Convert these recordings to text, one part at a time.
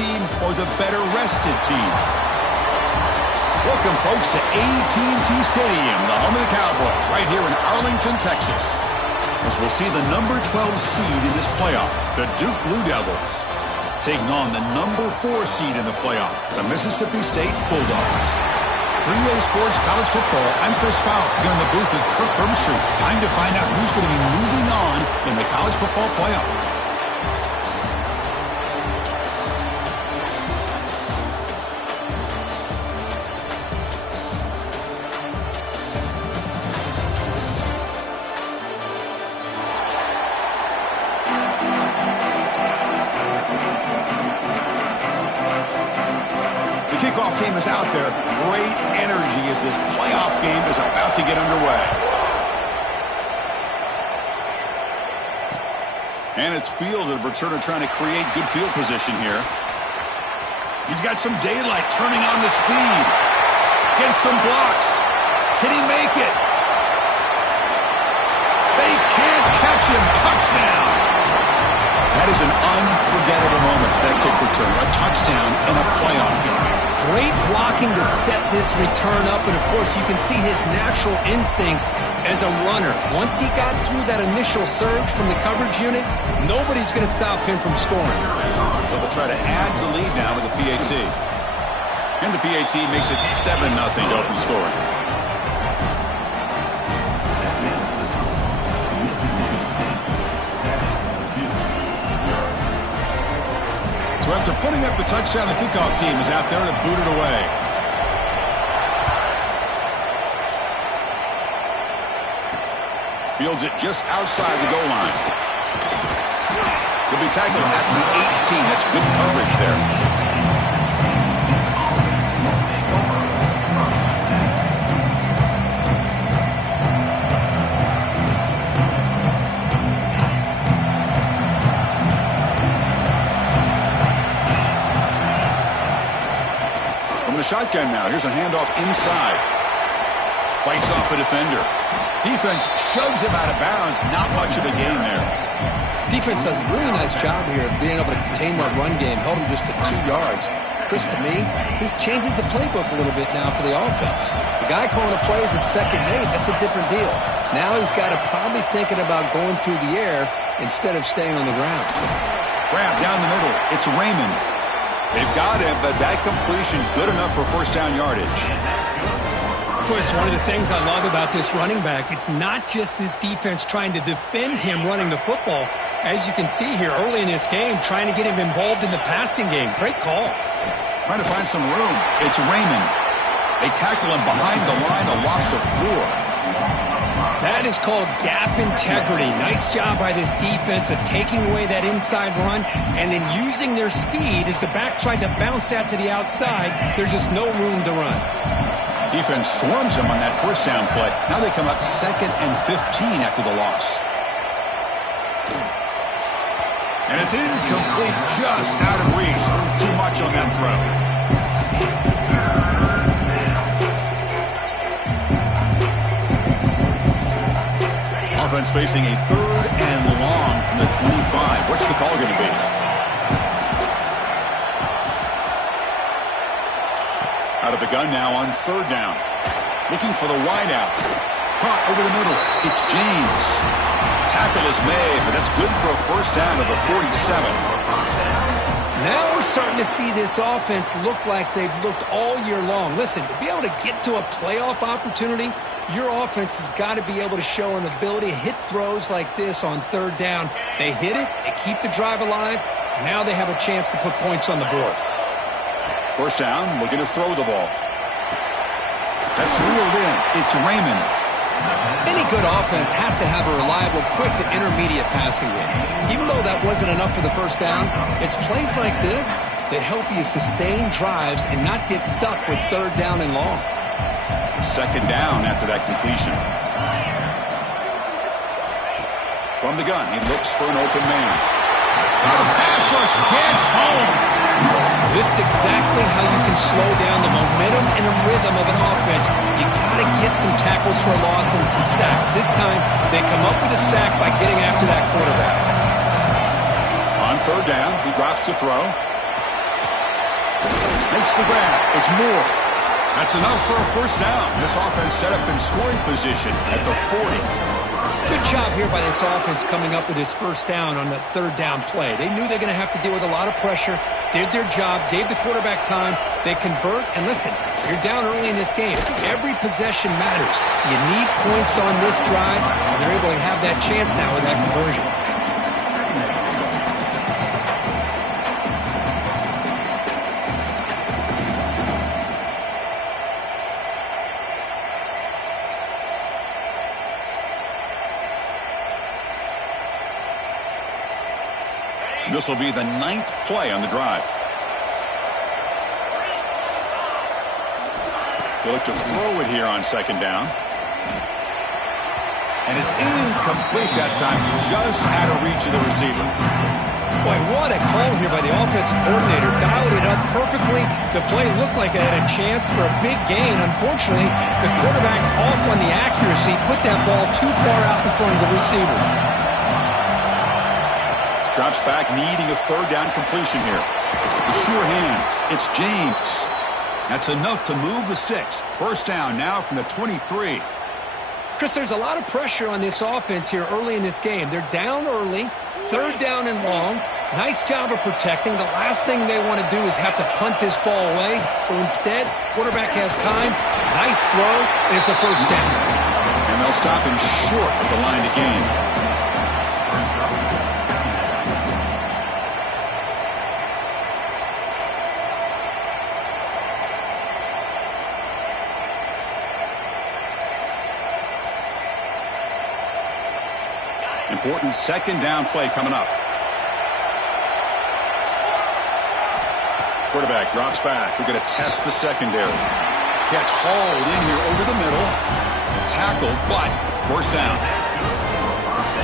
team or the better rested team? Welcome, folks, to AT&T Stadium, the home of the Cowboys, right here in Arlington, Texas. As we'll see the number 12 seed in this playoff, the Duke Blue Devils, taking on the number 4 seed in the playoff, the Mississippi State Bulldogs. 3A Sports College Football, I'm Chris Fowler, here in the booth with Kirk Herbstreit. Time to find out who's going to be moving on in the college football playoff. Kickoff team is out there. Great energy as this playoff game is about to get underway. And it's fielded. Returner trying to create good field position here. He's got some daylight, turning on the speed. Gets some blocks. Can he make it? They can't catch him. Touchdown. That is an unforgettable moment for that kick return. A touchdown in a playoff game. Great blocking to set this return up, and of course you can see his natural instincts as a runner. Once he got through that initial surge from the coverage unit, nobody's going to stop him from scoring. So they'll try to add to the lead now with the PAT. And the PAT makes it 7-0 to open scoring. So after putting up the touchdown, the kickoff team is out there to boot it away. Fields it just outside the goal line. He'll be tackled at the 18. That's good coverage there. The shotgun now. Here's a handoff inside. Fights off a defender. Defense shoves him out of bounds. Not much of a gain there. Defense does a really nice job here of being able to contain that run game. Held him just to 2 yards. Chris, to me, this changes the playbook a little bit now for the offense. The guy calling the plays at 2nd and 8, that's a different deal. Now he's got to probably thinking about going through the air instead of staying on the ground. Grab down the middle. It's Raymond. They've got him, but that completion good enough for first down yardage. Chris, one of the things I love about this running back, it's not just this defense trying to defend him running the football. As you can see here early in this game, trying to get him involved in the passing game. Great call. Trying to find some room. It's Raymond. They tackle him behind the line, a loss of 4. That is called gap integrity. Nice job by this defense of taking away that inside run and then using their speed as the back tried to bounce out to the outside. There's just no room to run. Defense swarms him on that first down play. Now they come up 2nd and 15 after the loss. And it's incomplete, just out of reach. Too much on that throw. Offense facing a 3rd and long from the 25. What's the call going to be? Out of the gun now on 3rd down. Looking for the wideout. Caught over the middle. It's James. Tackle is made, but that's good for a first down of the 47. Now we're starting to see this offense look like they've looked all year long. Listen, to be able to get to a playoff opportunity, your offense has got to be able to show an ability to hit throws like this on 3rd down. They hit it, they keep the drive alive, now they have a chance to put points on the board. First down, looking to throw the ball. That's reeled in. It's Raymond. Any good offense has to have a reliable, quick to intermediate passing game. Even though that wasn't enough for the first down, it's plays like this that help you sustain drives and not get stuck with 3rd down and long. 2nd down after that completion. From the gun, he looks for an open man. The pass rush gets home. This is exactly how you can slow down the momentum and the rhythm of an offense. You got to get some tackles for a loss and some sacks. This time, they come up with a sack by getting after that quarterback. On 3rd down, he drops to throw. Makes the grab. It's more. That's enough for a first down. This offense set up in scoring position at the 40. Good job here by this offense coming up with this first down on that third down play. They knew they're going to have to deal with a lot of pressure, did their job, gave the quarterback time. They convert, and listen, you're down early in this game. Every possession matters. You need points on this drive, and they're able to have that chance now with that conversion. This will be the 9th play on the drive. They look to throw it here on second down. And it's incomplete that time, just out of reach of the receiver. Boy, what a call here by the offensive coordinator. Dialed it up perfectly. The play looked like it had a chance for a big gain. Unfortunately, the quarterback off on the accuracy, put that ball too far out in front of the receiver. Drops back, needing a third down completion here. The sure hands. It's James. That's enough to move the sticks. First down now from the 23. Chris, there's a lot of pressure on this offense here early in this game. They're down early, third down and long. Nice job of protecting. The last thing they want to do is have to punt this ball away. So instead, quarterback has time. Nice throw, and it's a first down. And they'll stop him short of the line to gain. Important second down play coming up. Quarterback drops back. We're going to test the secondary. Catch hauled in here over the middle. Tackle, but first down.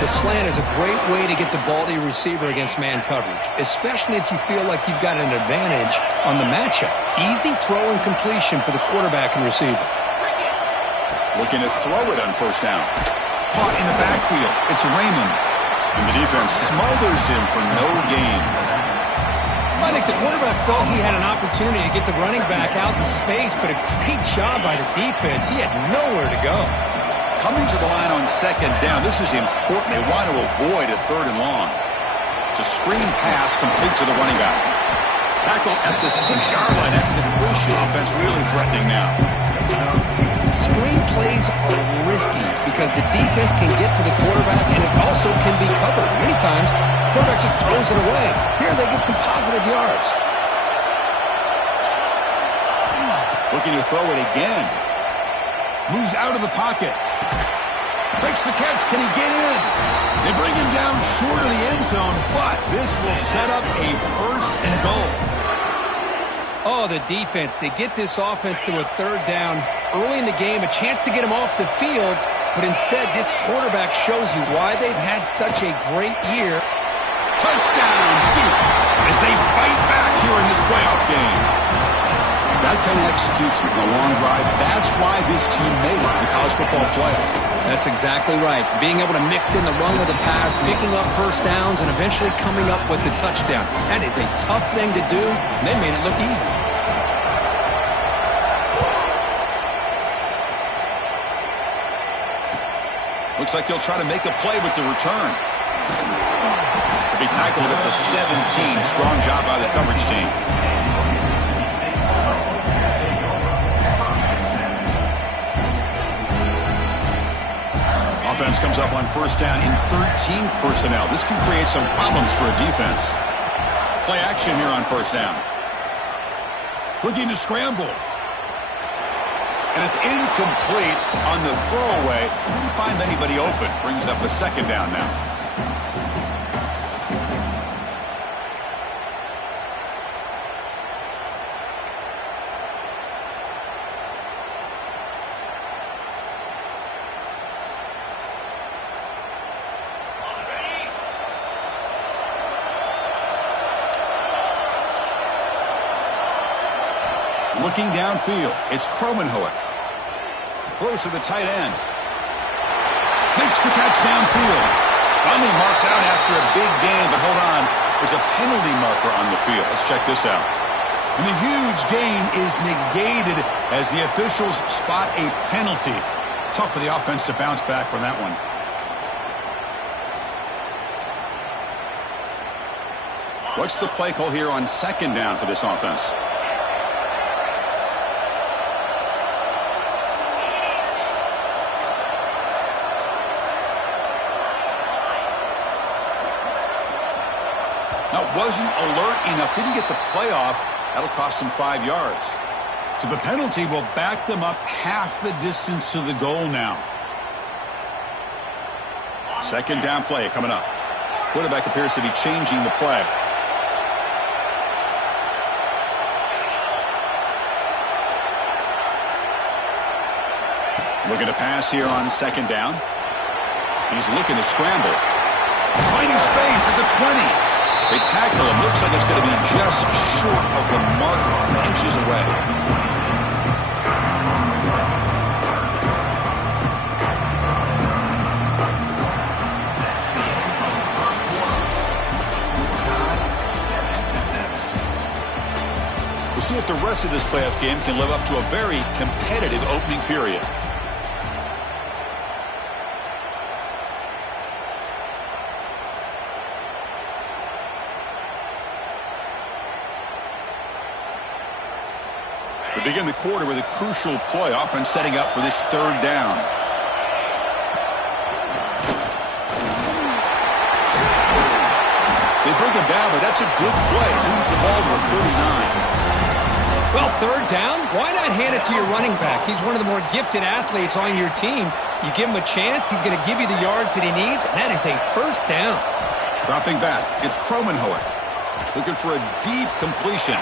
The slant is a great way to get the ball to your receiver against man coverage, especially if you feel like you've got an advantage on the matchup. Easy throw and completion for the quarterback and receiver. Looking to throw it on first down. Caught in the backfield. It's Raymond. And the defense smothers him for no gain. I think the quarterback thought he had an opportunity to get the running back out in space, but a great job by the defense. He had nowhere to go. Coming to the line on second down. This is important. They want to avoid a third and long. It's a screen pass complete to the running back. Tackle at the 6-yard line after the completion. Offense really threatening now. Screen plays are risky because the defense can get to the quarterback and it also can be covered. Many times, the quarterback just throws it away. Here they get some positive yards. Looking to throw it again. Moves out of the pocket. Makes the catch. Can he get in? They bring him down short of the end zone, but this will set up a first and goal. Oh, the defense. They get this offense to a third down early in the game, a chance to get him off the field, but instead this quarterback shows you why they've had such a great year. Touchdown deep as they fight back here in this playoff game. That kind of execution in a long drive, that's why this team made it to the college football playoffs. That's exactly right. Being able to mix in the run with the pass, picking up first downs, and eventually coming up with the touchdown. That is a tough thing to do, and they made it look easy. Looks like he'll try to make a play with the return. He'll be tackled at the 17. Strong job by the coverage team. Offense comes up on first down in 13 personnel. This can create some problems for a defense. Play action here on first down. Looking to scramble. And it's incomplete on the throwaway. Didn't find anybody open. Brings up a second down now. Looking downfield, it's Kromenhoek. Throws to the tight end. Makes the catch downfield. Finally marked out after a big gain, but hold on. There's a penalty marker on the field. Let's check this out. And the huge gain is negated as the officials spot a penalty. Tough for the offense to bounce back from that one. What's the play call here on second down for this offense? Now, wasn't alert enough, didn't get the play off. That'll cost him 5 yards. So the penalty will back them up half the distance to the goal now. Second down play coming up. Quarterback appears to be changing the play. Looking to pass here on second down. He's looking to scramble. Finding space at the 20. They tackle him. Looks like it's going to be just short of the mark, inches away. We'll see if the rest of this playoff game can live up to a very competitive opening period. We begin the quarter with a crucial play, offense setting up for this third down. They bring him down, but that's a good play. Moves the ball to a 39. Well, third down, why not hand it to your running back? He's one of the more gifted athletes on your team. You give him a chance, he's going to give you the yards that he needs, and that is a first down. Dropping back, it's Kromenhoek. Looking for a deep completion.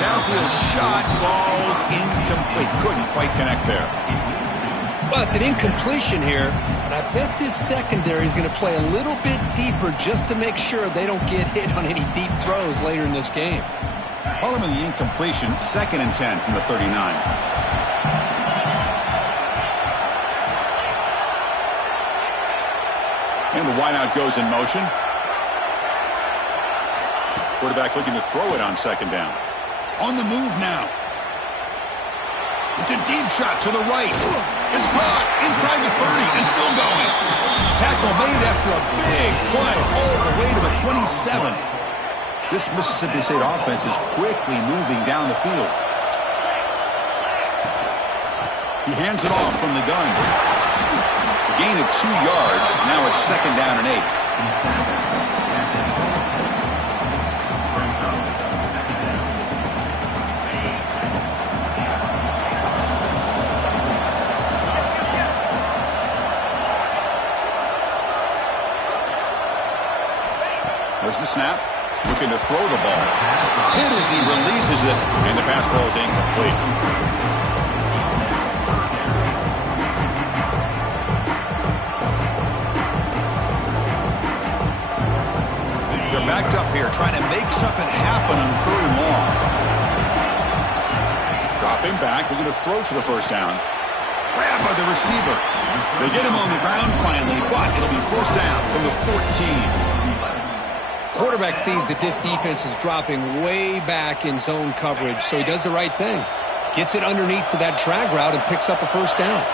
Downfield shot, falls incomplete. Couldn't quite connect there. Well, it's an incompletion here, but I bet this secondary is going to play a little bit deeper just to make sure they don't get hit on any deep throws later in this game. Following the incompletion, 2nd and 10 from the 39. And the wideout goes in motion. Quarterback looking to throw it on second down. On the move now. It's a deep shot to the right. It's caught inside the 30 and still going. Tackle made after a big play all the way to the 27. This Mississippi State offense is quickly moving down the field. He hands it off from the gun. A gain of 2 yards. Now it's second down and 8. There's the snap. Looking to throw the ball. Hit as he releases it, and the pass ball is incomplete. They're backed up here, trying to make something happen on third and long. Dropping back, looking to throw for the first down. Grabbed by the receiver. They get him on the ground finally, but it'll be first down from the 14. Quarterback sees that this defense is dropping way back in zone coverage, so he does the right thing. Gets it underneath to that drag route and picks up a first down.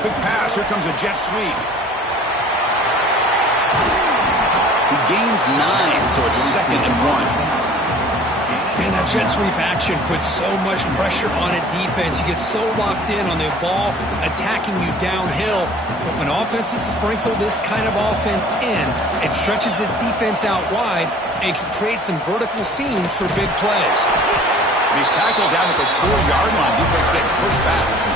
Quick pass. Here comes a jet sweep. He gains 9, so it's 2nd and 1. Man, that jet sweep action puts so much pressure on a defense. You get so locked in on the ball attacking you downhill. But when offenses sprinkle this kind of offense in, it stretches this defense out wide and can create some vertical seams for big plays. He's tackled down at the 4-yard line. Defense getting pushed back.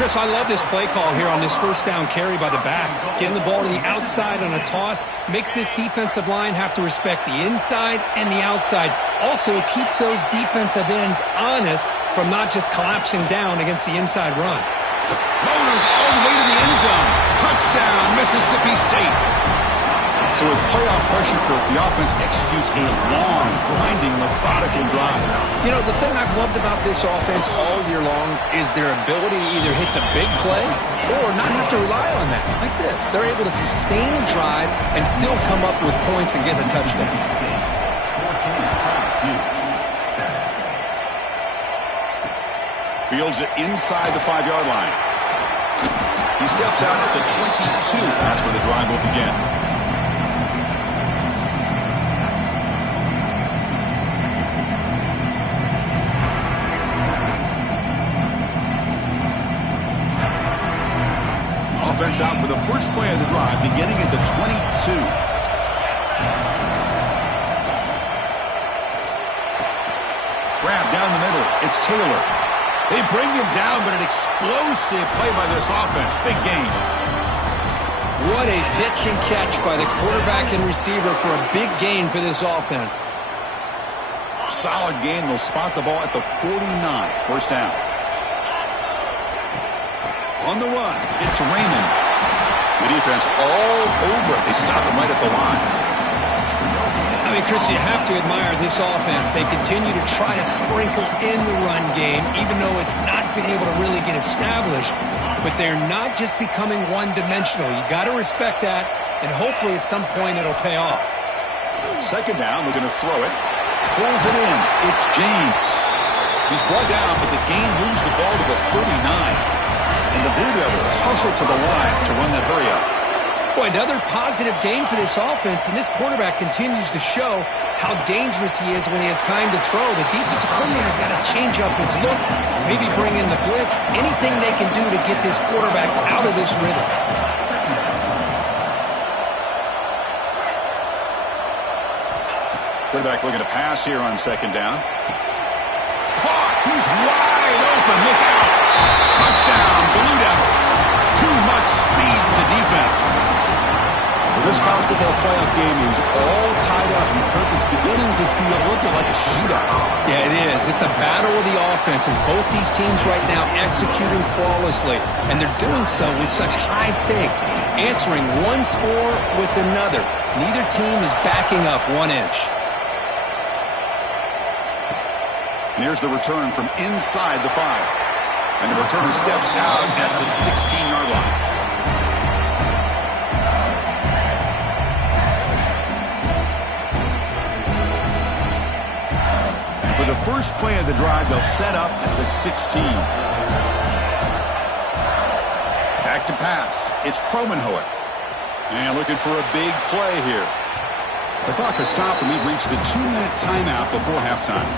Chris, I love this play call here on this first down carry by the back. Getting the ball to the outside on a toss makes this defensive line have to respect the inside and the outside. Also keeps those defensive ends honest from not just collapsing down against the inside run. Motors all the way to the end zone. Touchdown, Mississippi State. So with playoff pressure, the offense executes a long, grinding, methodical drive. You know, the thing I've loved about this offense all year long is their ability to either hit the big play or not have to rely on that. Like this, they're able to sustain a drive and still come up with points and get the touchdown. Fields it inside the 5-yard line. He steps out at the 22. That's where the drive will begin. Offense out for the first play of the drive, beginning at the 22. Grab down the middle. It's Taylor. They bring him down, but an explosive play by this offense. Big gain. What a pitch and catch by the quarterback and receiver for a big gain for this offense. Solid gain. They'll spot the ball at the 49. First down. On the run, it's Raymond. The defense all over it. They stop him right at the line. I mean, Chris, you have to admire this offense. They continue to try to sprinkle in the run game, even though it's not been able to really get established. But they're not just becoming one-dimensional. You got to respect that, and hopefully at some point it'll pay off. Second down, we're going to throw it. Pulls it in. It's James. He's brought down, but the gain moves the ball to the 39. And the Blue Devils hustle to the line to run that hurry up. Boy, another positive game for this offense, and this quarterback continues to show how dangerous he is when he has time to throw. The defensive coordinator's got to change up his looks, maybe bring in the blitz, anything they can do to get this quarterback out of this rhythm. Quarterback looking to pass here on second down. Caught! He's wide open. Look out! Touchdown, Blue Devils. Too much speed for the defense. For this college football playoff game is all tied up, and Kirk, it's beginning to feel a little bit like a shootout. Yeah, it is. It's a battle of the offenses. Both these teams right now executing flawlessly, and they're doing so with such high stakes, answering one score with another. Neither team is backing up 1 inch. And here's the return from inside the 5. And the returner steps out at the 16-yard line. And for the first play of the drive, they'll set up at the 16. Back to pass. It's Kromenhoek. And looking for a big play here. The clock has stopped, and we've reached the 2-minute timeout before halftime.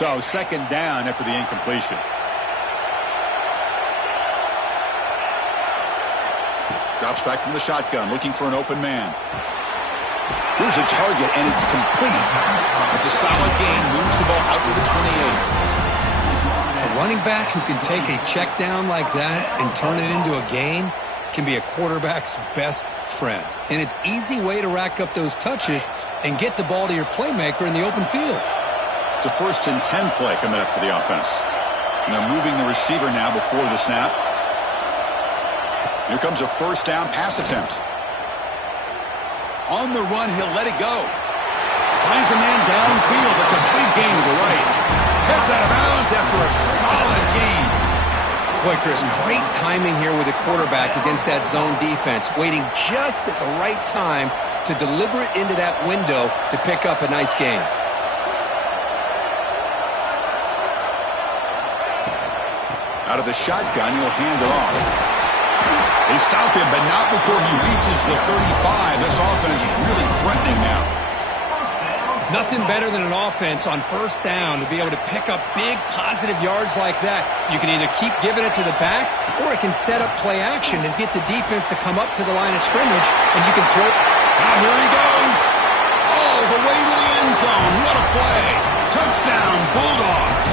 So second down after the incompletion. Drops back from the shotgun, looking for an open man. Here's a target, and it's complete. It's a solid gain, moves the ball out to the 28. A running back who can take a check down like that and turn it into a gain can be a quarterback's best friend. And it's an easy way to rack up those touches and get the ball to your playmaker in the open field. It's a 1st and 10 play coming up for the offense. And they're moving the receiver now before the snap. Here comes a first down pass attempt. On the run, he'll let it go. Finds a man downfield. That's a big gain to the right. Heads out of bounds after a solid gain. Boy, Chris, great timing here with the quarterback against that zone defense, waiting just at the right time to deliver it into that window to pick up a nice gain. Out of the shotgun, he'll hand it off. They stop him, but not before he reaches the 35. This offense really threatening now. Nothing better than an offense on first down to be able to pick up big positive yards like that. You can either keep giving it to the back, or it can set up play action and get the defense to come up to the line of scrimmage, and you can throw. Now here he goes. All play. Touchdown, Bulldogs.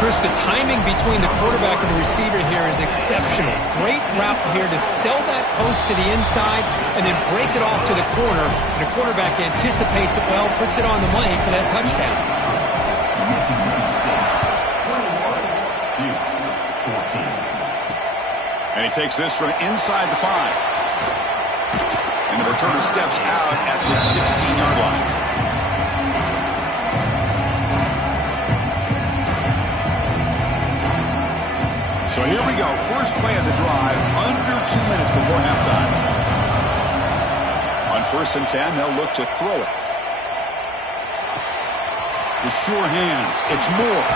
Chris, the timing between the quarterback and the receiver here is exceptional. Great route here to sell that post to the inside and then break it off to the corner. And the quarterback anticipates it well, puts it on the money for that touchdown. And he takes this from inside the 5. And the returner steps out at the 16-yard line. So here we go. First play of the drive, under 2 minutes before halftime. On 1st and 10, they'll look to throw it. With sure hands, it's Moore.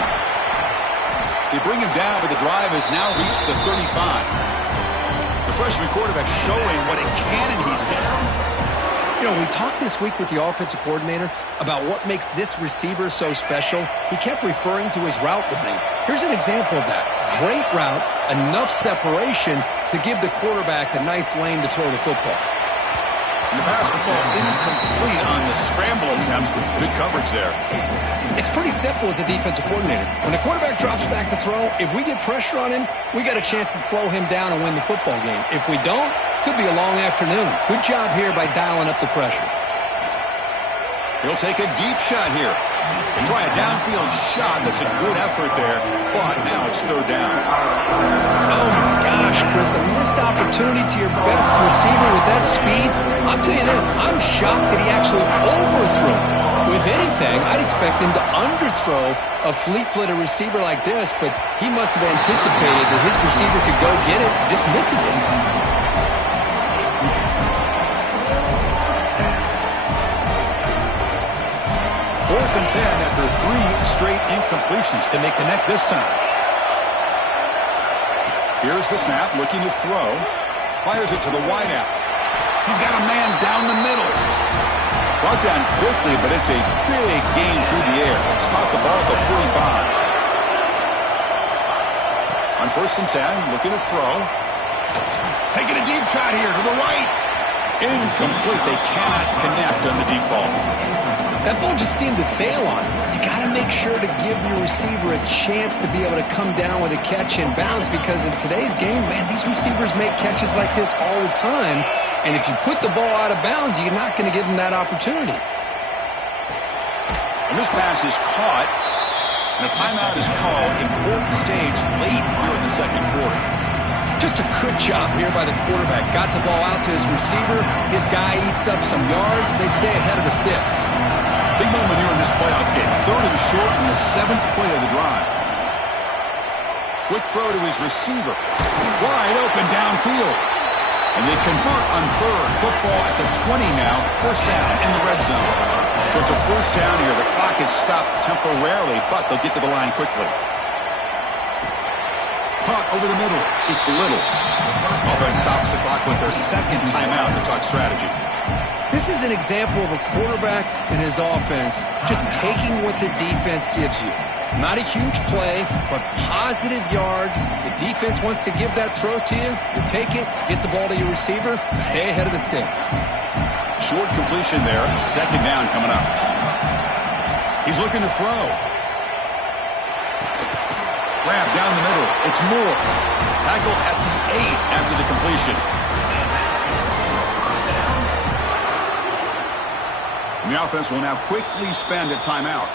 They bring him down, but the drive has now reached the 35. The freshman quarterback showing what a cannon he's got. You know, we talked this week with the offensive coordinator about what makes this receiver so special. He kept referring to his route running. Here's an example of that. Great route, enough separation to give the quarterback a nice lane to throw the football. And the pass will fall incomplete on the scramble attempt. Good coverage there. It's pretty simple as a defensive coordinator. When the quarterback drops back to throw, if we get pressure on him, we got a chance to slow him down and win the football game. If we don't, could be a long afternoon. Good job here by dialing up the pressure. He'll take a deep shot here. And try a downfield shot. That's a good effort there. But now it's 3rd down. Oh, my gosh, Chris. A missed opportunity to your best receiver with that speed. I'll tell you this. I'm shocked that he actually overthrew. If anything, I'd expect him to underthrow a fleet-footed receiver like this, but he must have anticipated that his receiver could go get it and just misses him. 4th and 10 after 3 straight incompletions. Can they connect this time? Here's the snap, looking to throw. Fires it to the wideout. He's got a man down the middle. Brought down quickly, but it's a big gain through the air. Spot the ball at the 45. On 1st and 10, looking to throw. Taking a deep shot here to the right. Incomplete. They cannot connect on the deep ball. That ball just seemed to sail on him. You got to make sure to give your receiver a chance to be able to come down with a catch in bounds, because in today's game, man, these receivers make catches like this all the time. And if you put the ball out of bounds, you're not going to give them that opportunity. And this pass is caught, and a timeout is called. Important stage late here in the 2nd quarter. Just a good job here by the quarterback. Got the ball out to his receiver. His guy eats up some yards. They stay ahead of the sticks. Big moment here in this playoff game. 3rd and short in the 7th play of the drive. Quick throw to his receiver. Wide open downfield. And they convert on 3rd. Football at the 20 now. 1st down in the red zone. So it's a 1st down here. The clock is stopped temporarily, but they'll get to the line quickly. Caught over the middle. It's Little. Offense stops the clock with their 2nd timeout to talk strategy. This is an example of a quarterback and his offense just taking what the defense gives you. Not a huge play, but positive yards. The defense wants to give that throw to you. You take it, get the ball to your receiver, stay ahead of the sticks. Short completion there. 2nd down coming up. He's looking to throw. Grab down the middle. It's Moore. Tackle at the 8 after the completion. And the offense will now quickly spend a timeout.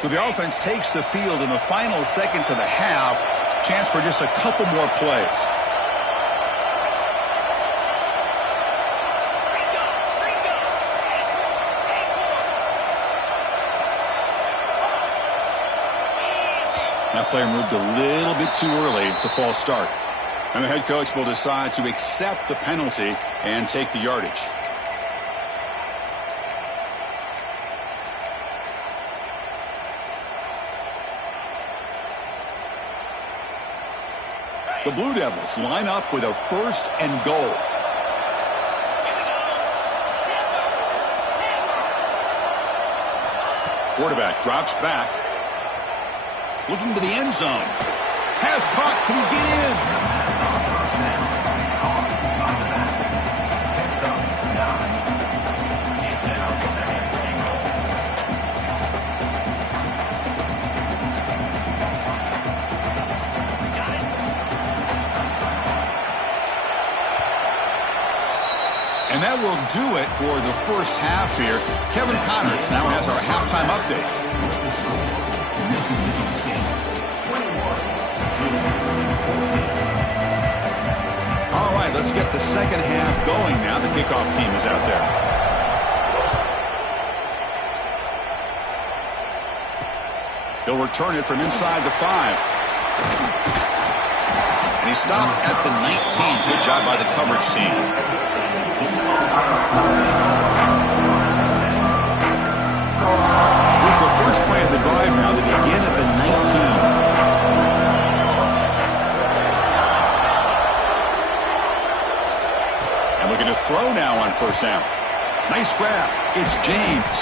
So the offense takes the field in the final seconds of the half. Chance for just a couple more plays. That player moved a little bit too early. It's a false start. And the head coach will decide to accept the penalty and take the yardage. The Blue Devils line up with a 1st and goal. Quarterback drops back. Looking to the end zone. Has caught. Can he get in? And that will do it for the first half here. Kevin Connors now has our halftime update. All right, let's get the second half going now. The kickoff team is out there. He'll return it from inside the 5. And he stopped at the 19. Good job by the coverage team. Here's the first play of the drive now. They begin at the 19. And looking to throw now on first down. Nice grab. It's James.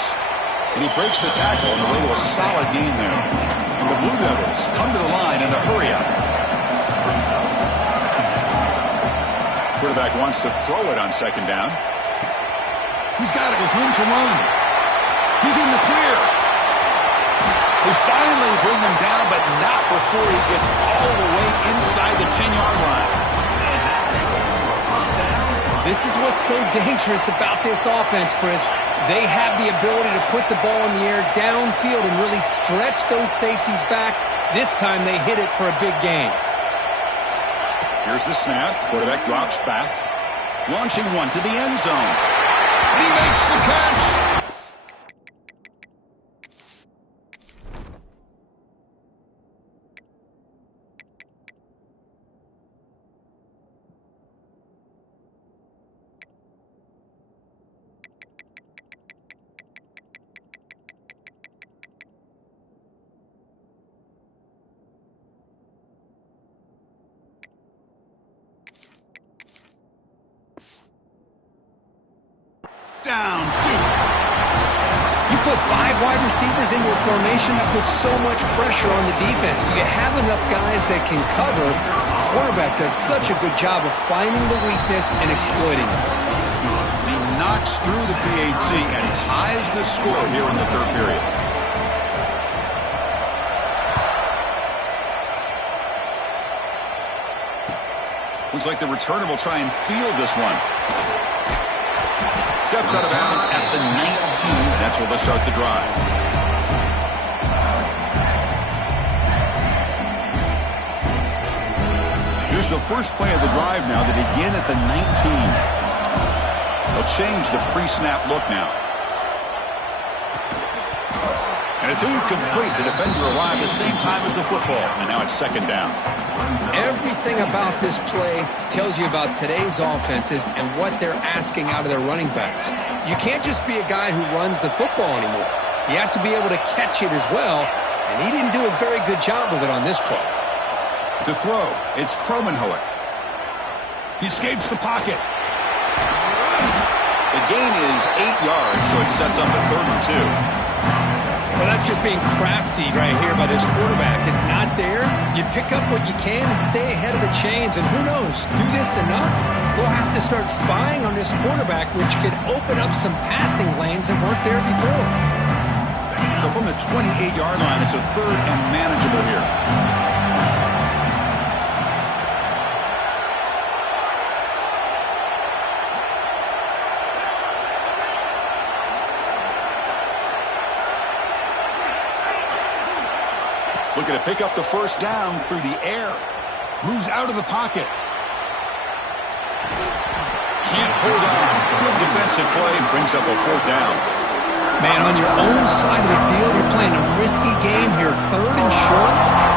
And he breaks the tackle on the way to a solid gain there. And the Blue Devils come to the line in the hurry-up. Quarterback wants to throw it on second down. He's got it with room to run. He's in the clear. They finally bring him down, but not before he gets all the way inside the 10-yard line. This is what's so dangerous about this offense, Chris. They have the ability to put the ball in the air downfield and really stretch those safeties back. This time they hit it for a big gain. Here's the snap. Quarterback drops back. Launching one to the end zone. And he makes the catch. Down, Duke. You put 5 wide receivers into a formation that puts so much pressure on the defense. Do you have enough guys that can cover? The quarterback does such a good job of finding the weakness and exploiting it. He knocks through the PAT and ties the score here in the third period. Looks like the returner will try and field this one. Steps out of bounds at the 19. That's where they'll start the drive. Here's the first play of the drive now. They begin at the 19. They'll change the pre-snap look now. And it's incomplete. The defender arrived the same time as the football. And now it's second down. Everything about this play tells you about today's offenses and what they're asking out of their running backs. You can't just be a guy who runs the football anymore. You have to be able to catch it as well, and he didn't do a very good job of it on this play. To throw, it's Kromenhoek. He escapes the pocket. The gain is 8 yards, so it sets up a 3rd and 2. Well, that's just being crafty right here by this quarterback. It's not there. You pick up what you can and stay ahead of the chains. And who knows, do this enough, we'll have to start spying on this quarterback, which could open up some passing lanes that weren't there before. So from the 28-yard line, it's a 3rd and manageable here. Looking to pick up the first down through the air. Moves out of the pocket. Can't hold on. Good defensive play. Brings up a 4th down. Man, on your own side of the field, you're playing a risky game here. 3rd and short.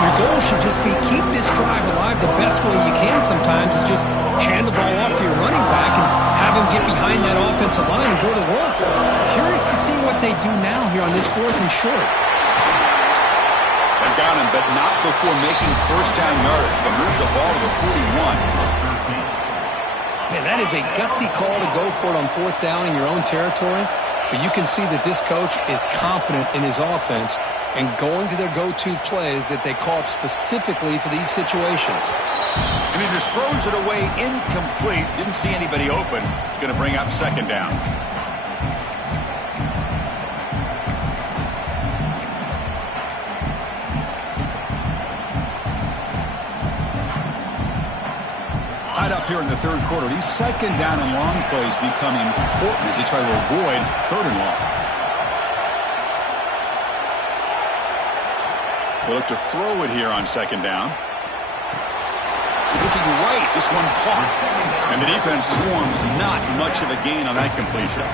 Your goal should just be keep this drive alive the best way you can sometimes. Is just hand the ball off to your running back and have him get behind that offensive line and go to work. Curious to see what they do now here on this 4th and short. They've got him, but not before making first down yardage. They move the ball to the 41. Man, that is a gutsy call to go for it on 4th down in your own territory. But you can see that this coach is confident in his offense and going to their go-to plays that they call up specifically for these situations. And he just throws it away incomplete. Didn't see anybody open. It's going to bring up second down. Tied up here in the third quarter. These second down and long plays become important as they try to avoid third and long. They look to throw it here on second down. Looking right, this one caught. And the defense swarms, not much of a gain on that completion.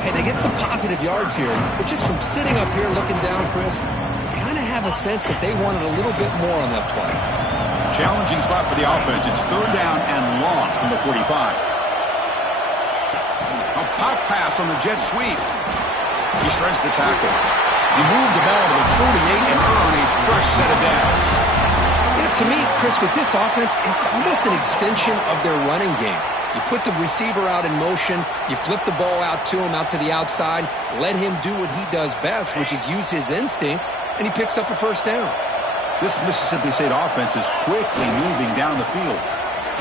Hey, they get some positive yards here, but just from sitting up here looking down, Chris, you kind of have a sense that they wanted a little bit more on that play. Challenging spot for the offense. It's third down and long from the 45. A pop pass on the jet sweep. He shreds the tackle. He moved the ball to the 48 and earned a fresh set of downs. Yeah, to me, Chris, with this offense, it's almost an extension of their running game. You put the receiver out in motion, you flip the ball out to him, out to the outside, let him do what he does best, which is use his instincts, and he picks up a first down. This Mississippi State offense is quickly moving down the field.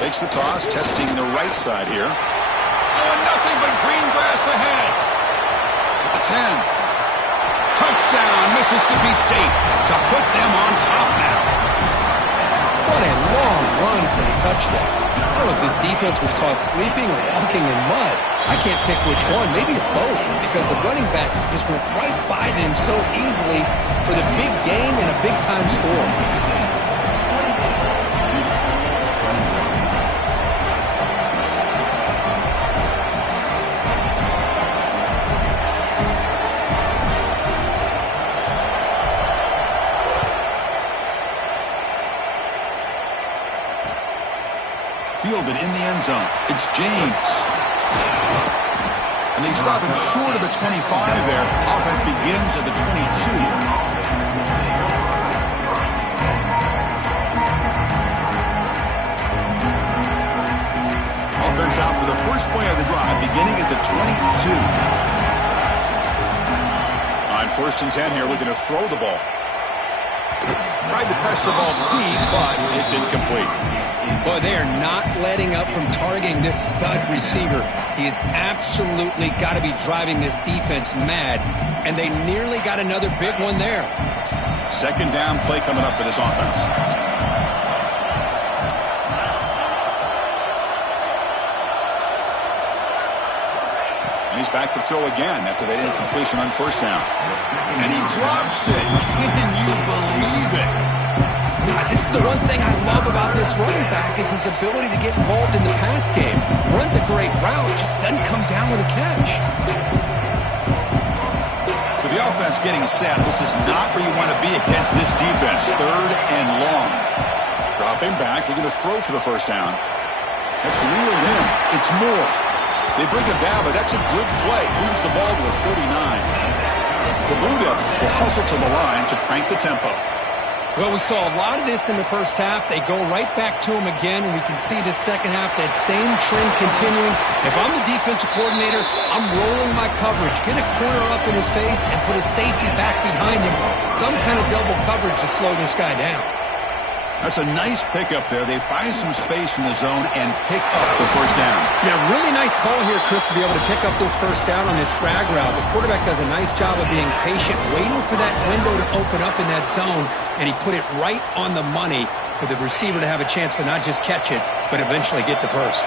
Takes the toss, testing the right side here. Oh, and nothing but green grass ahead. At the 10. Touchdown, Mississippi State, to put them on top now. What a long run for a touchdown. I don't know if this defense was caught sleeping or walking in mud. I can't pick which one. Maybe it's both, because the running back just went right by them so easily for the big gain and a big-time score. Fielded in the end zone. It's James. And they stop him short of the 25 there. Offense begins at the 22. Offense out for the first play of the drive, beginning at the 22. On 1st and 10 here, looking to throw the ball. Tried to press the ball deep, but it's incomplete. Boy, they are not letting up from targeting this stud receiver. He has absolutely got to be driving this defense mad, and they nearly got another big one there. Second down play coming up for this offense. And he's back to throw again after that incompletion on first down. And he drops it. Can you believe it? This is the one thing I love about this running back is his ability to get involved in the pass game. Runs a great route, just doesn't come down with a catch. For the offense getting set, this is not where you want to be against this defense. Third and long. Dropping back, looking to throw for the first down. That's reeled in. It's more. They bring him down, but that's a good play. Moves the ball to the 39. The Blue Devils will hustle to the line to crank the tempo. Well, we saw a lot of this in the first half. They go right back to him again, and we can see the second half, that same trend continuing. If I'm the defensive coordinator, I'm rolling my coverage. Get a corner up in his face and put a safety back behind him. Some kind of double coverage to slow this guy down. That's a nice pickup there. They find some space in the zone and pick up the first down. Yeah, really nice call here, Chris, to be able to pick up this first down on this drag route. The quarterback does a nice job of being patient, waiting for that window to open up in that zone, and he put it right on the money for the receiver to have a chance to not just catch it, but eventually get the first.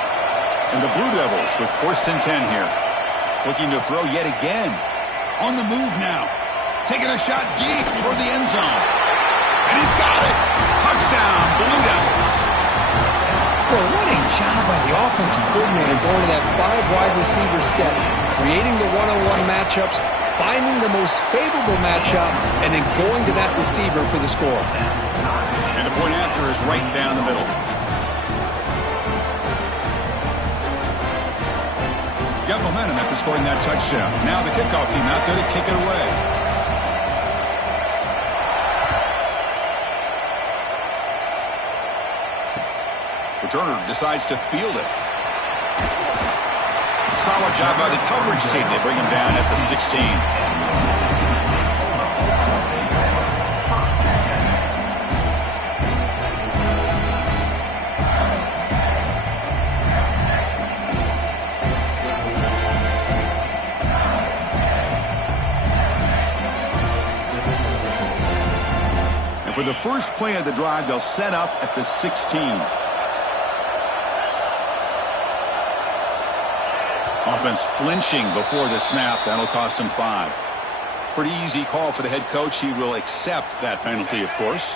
And the Blue Devils with 1st and 10 here. Looking to throw yet again. On the move now. Taking a shot deep toward the end zone. And he's got it. Touchdown, Blue Devils. Well, what a job by the offensive coordinator going to that 5-wide receiver set, creating the one-on-one matchups, finding the most favorable matchup, and then going to that receiver for the score. And the point after is right down the middle. Got momentum after scoring that touchdown. Now the kickoff team out there to kick it away. Returner decides to field it. Solid job by the coverage team. They bring him down at the 16. And for the first play of the drive, they'll set up at the 16. Offense flinching before the snap. That'll cost him 5. Pretty easy call for the head coach. He will accept that penalty, of course.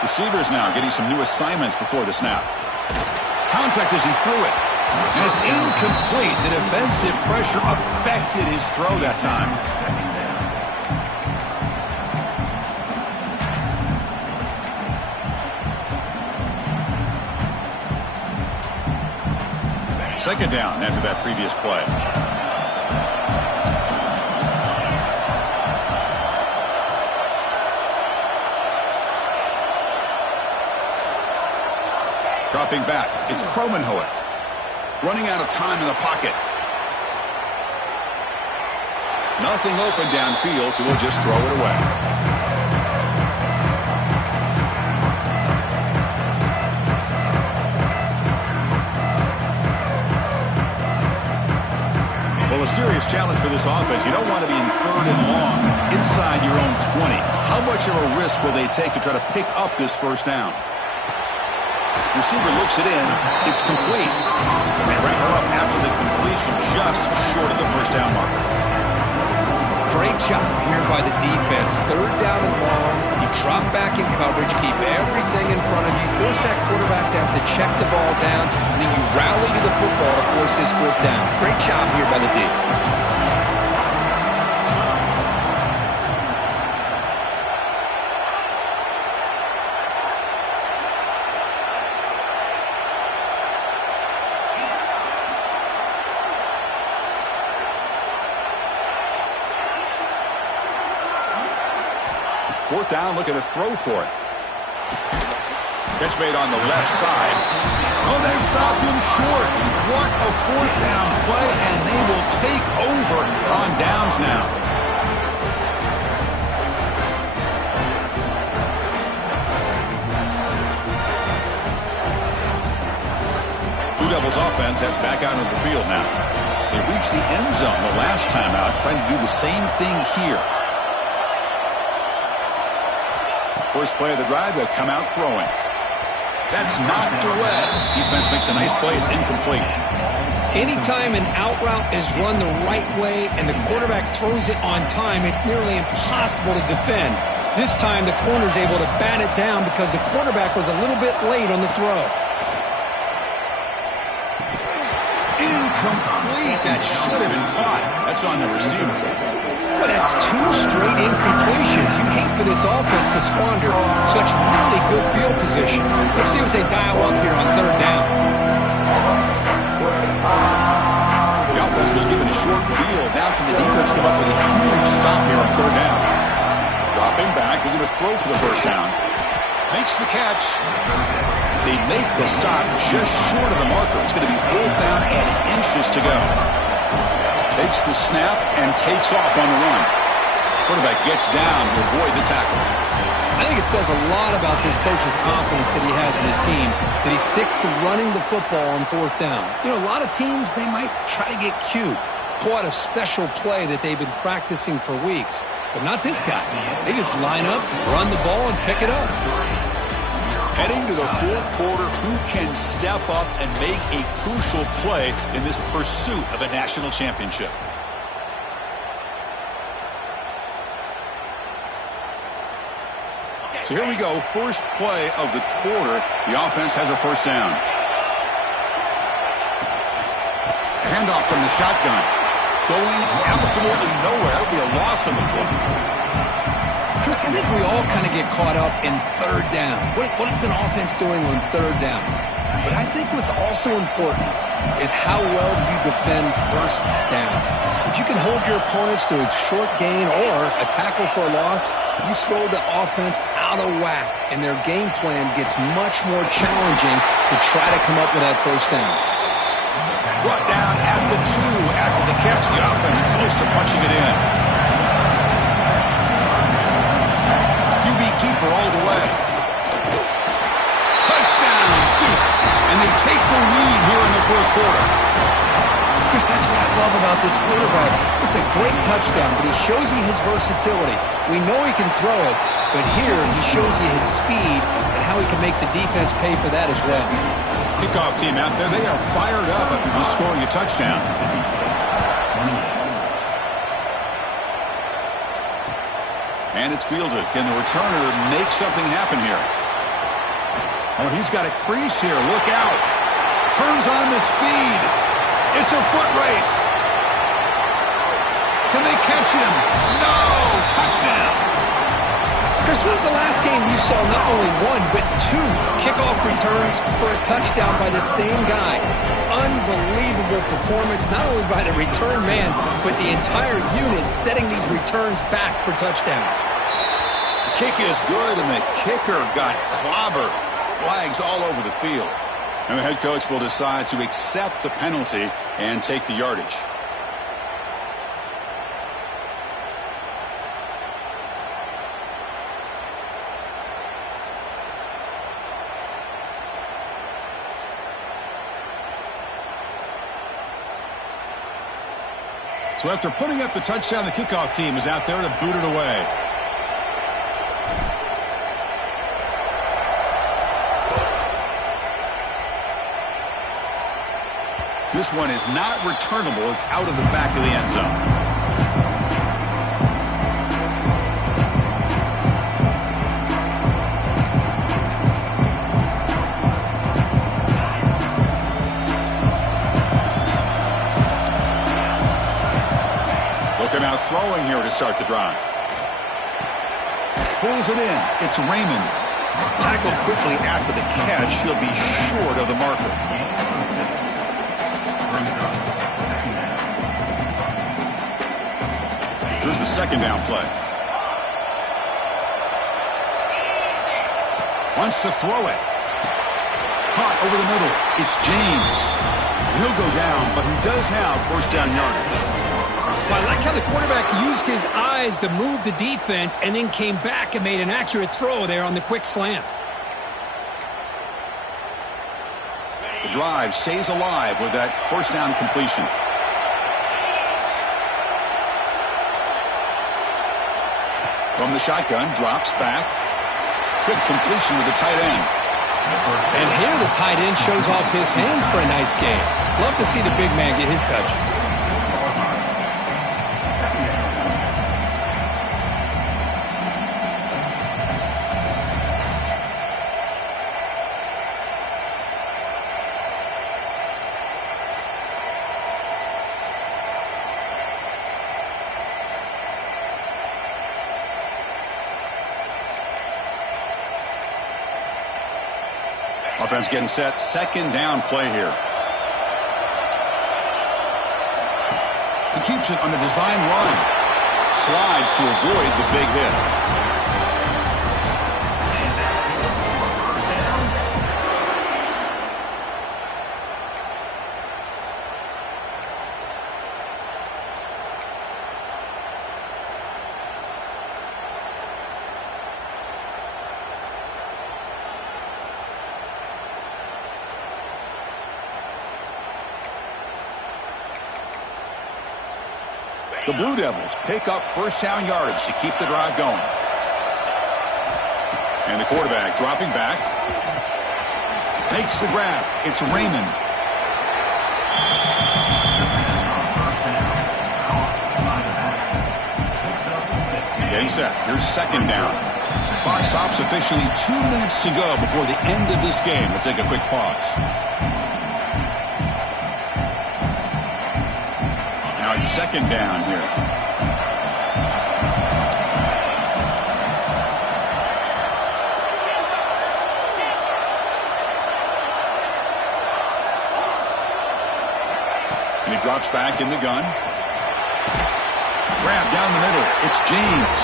Receivers now getting some new assignments before the snap. Contact as he threw it. And it's incomplete. The defensive pressure affected his throw that time. Second down after that previous play. Dropping back, it's Kromenhoek. Running out of time in the pocket. Nothing open downfield, so we'll just throw it away. Well, a serious challenge for this offense. You don't want to be in 3rd and long inside your own 20. How much of a risk will they take to try to pick up this first down? Receiver looks it in. It's complete. They wrap her up after the completion, just short of the first down marker. Great job here by the defense. 3rd down and long. You drop back in coverage, keep everything in front of you, force that quarterback to have to check the ball down, and then you rally to the football to force this 4th down. Great job here by the D. Fourth down, look at a throw for it. Catch made on the left side. Oh, they've stopped him short. What a 4th down play, and they will take over on downs now. Blue Devils offense heads back out of the field now. They reached the end zone the last time out, trying to do the same thing here. First play of the drive, they'll come out throwing. That's knocked away. Defense makes a nice play. It's incomplete. Anytime an out route is run the right way and the quarterback throws it on time, it's nearly impossible to defend. This time, the corner's able to bat it down because the quarterback was a little bit late on the throw. Incomplete. That should have been caught. That's on the receiver. But that's 2 straight incompletions. You hate for this offense to squander such really good field position. Let's see what they dial up here on 3rd down. The offense was given a short field. Now can the defense come up with a huge stop here on 3rd down? Dropping back. They're going to throw for the first down. Makes the catch. They make the stop just short of the marker. It's going to be 4th down and inches to go. Takes the snap and takes off on the run. Quarterback gets down to avoid the tackle. I think it says a lot about this coach's confidence that he has in his team, that he sticks to running the football on 4th down. You know, a lot of teams, they might try to get cute, pull out a special play that they've been practicing for weeks. But not this guy. They just line up, run the ball, and pick it up. Heading to the 4th quarter, who can step up and make a crucial play in this pursuit of a national championship? So here we go, first play of the quarter. The offense has a first down. Handoff from the shotgun. Going absolutely nowhere. That'll be a loss on the play. Chris, I think we all kind of get caught up in 3rd down. What is an offense doing on 3rd down? But I think what's also important is how well you defend 1st down. If you can can hold your opponents to a short gain or a tackle for a loss, you throw the offense out of whack, and their game plan gets much more challenging to try to come up with that first down. Brought down at the 2 after the catch. The offense close to punching it in. QB keeper all the way. Touchdown, Duke. And they take the lead here in the fourth quarter. Chris, that's what I love about this quarterback. It's a great touchdown, but he shows you his versatility. We know he can throw it, but here he shows you his speed and how he can make the defense pay for that as well. Kickoff team out there, they are fired up after just scoring a touchdown. And it's fielded. Can the returner make something happen here? Oh, he's got a crease here. Look out. Turns on the speed. It's a foot race. Can they catch him? No! Touchdown. Chris, when was the last game you saw not only one, but 2 kickoff returns for a touchdown by the same guy? Unbelievable performance, not only by the return man, but the entire unit setting these returns back for touchdowns. The kick is good, and the kicker got clobbered. Flags all over the field. And the head coach will decide to accept the penalty and take the yardage. So after putting up the touchdown, the kickoff team is out there to boot it away. This one is not returnable. It's out of the back of the end zone. Looking out throwing here to start the drive. Pulls it in. It's Raymond. Tackled quickly after the catch. He'll be short of the marker. Here's the second down play. Wants to throw it. Caught over the middle. It's James. He'll go down, but he does have first down yardage. Well, I like how the quarterback used his eyes to move the defense and then came back and made an accurate throw there on the quick slant. The drive stays alive with that first down completion. From the shotgun, drops back. Good completion to the tight end. And here the tight end shows off his hands for a nice game. Love to see the big man get his touches. Offense getting set. Second down play here. He keeps it on the design run. Slides to avoid the big hit. The Blue Devils pick up first down yardage to keep the drive going. And the quarterback dropping back. Makes the grab. It's Raymond. Getting set. Here's second down. Clock stops officially 2 minutes to go before the end of this game. We'll take a quick pause. It's second down here. And he drops back in the gun. grab down the middle. It's James.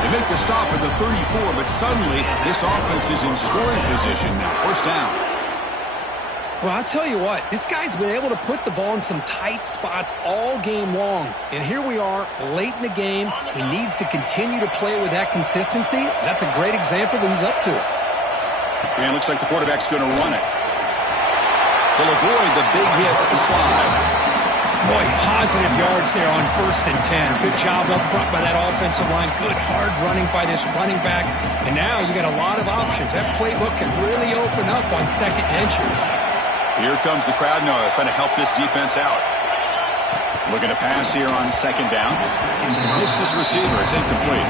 They make the stop at the 34, but suddenly this offense is in scoring position now. First down. Well, I'll tell you what, this guy's been able to put the ball in some tight spots all game long. And here we are, late in the game. He needs to continue to play with that consistency. That's a great example that he's up to. And it looks like the quarterback's going to run it. He'll avoid the big hit at the slide. Boy, positive yards there on 1st and 10. Good job up front by that offensive line. Good hard running by this running back. And now you got a lot of options. That playbook can really open up on 2nd and inches. Here comes the crowd noise trying to help this defense out. Looking to pass here on 2nd down. Missed his receiver. It's incomplete.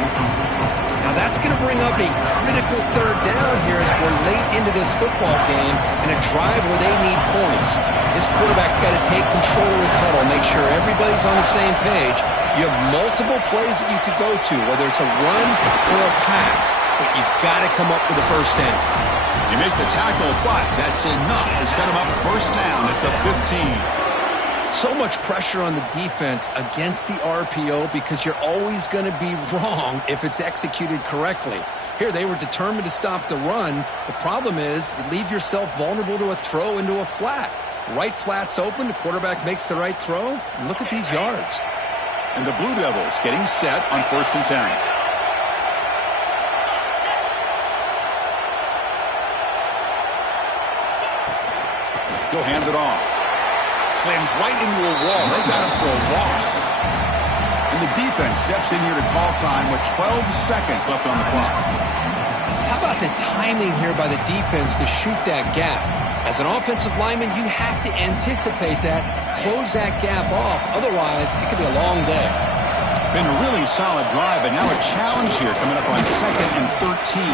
Now that's going to bring up a critical 3rd down here as we're late into this football game in a drive where they need points. This quarterback's got to take control of this huddle, make sure everybody's on the same page. You have multiple plays that you could go to, whether it's a run or a pass, but you've got to come up with the 1st down. You make the tackle, but that's enough to set him up 1st down at the 15. So much pressure on the defense against the RPO because you're always going to be wrong if it's executed correctly. Here, they were determined to stop the run. The problem is you leave yourself vulnerable to a throw into a flat. Right flat's open. The quarterback makes the right throw. And look at these yards. And the Blue Devils getting set on 1st and 10. He'll hand it off. Slams right into a wall. They got him for a loss. And the defense steps in here to call time with 12 seconds left on the clock. How about the timing here by the defense to shoot that gap? As an offensive lineman, you have to anticipate that, close that gap off. Otherwise, it could be a long day. Been a really solid drive, and now a challenge here coming up on 2nd and 13.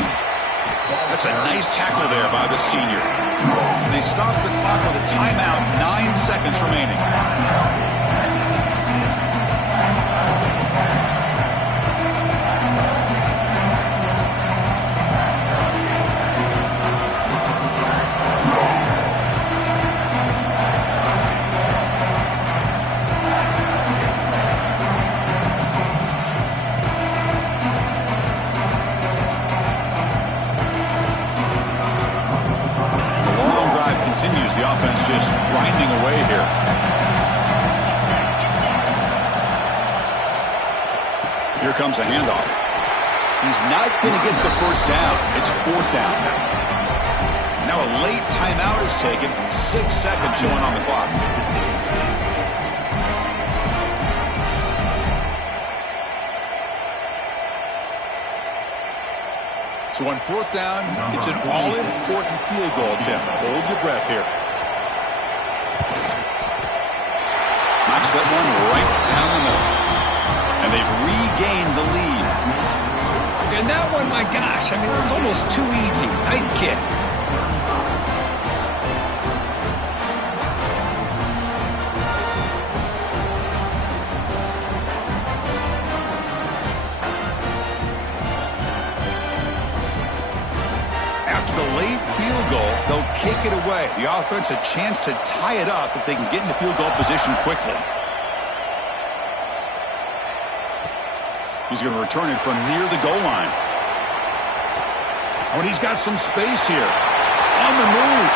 That's a nice tackle there by the senior. They stop the clock with a timeout, 9 seconds remaining. The offense just grinding away here. Here comes a handoff. He's not going to get the 1st down. It's 4th down now. Now a late timeout is taken. 6 seconds showing on the clock. So on 4th down, it's an all-important field goal attempt. Hold your breath here. Knocks that one right down the middle. And they've regained the lead. And that one, my gosh, I mean, it's almost too easy. Nice kick. After the late field goal, they'll kick it away. The offense a chance to tie it up if they can get into field goal position quickly. He's going to return it from near the goal line. Oh, and he's got some space here. On the move.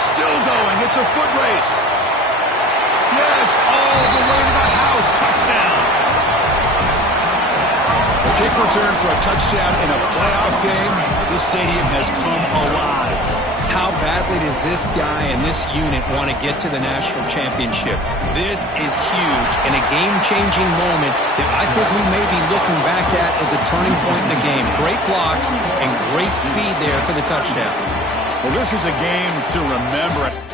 Still going. It's a foot race. Yes, all the way to the house. Touchdown. The kick return for a touchdown in a playoff game. This stadium has come alive. How badly does this guy and this unit want to get to the national championship? This is huge and a game-changing moment that I think we may be looking back at as a turning point in the game. Great blocks and great speed there for the touchdown. Well, this is a game to remember.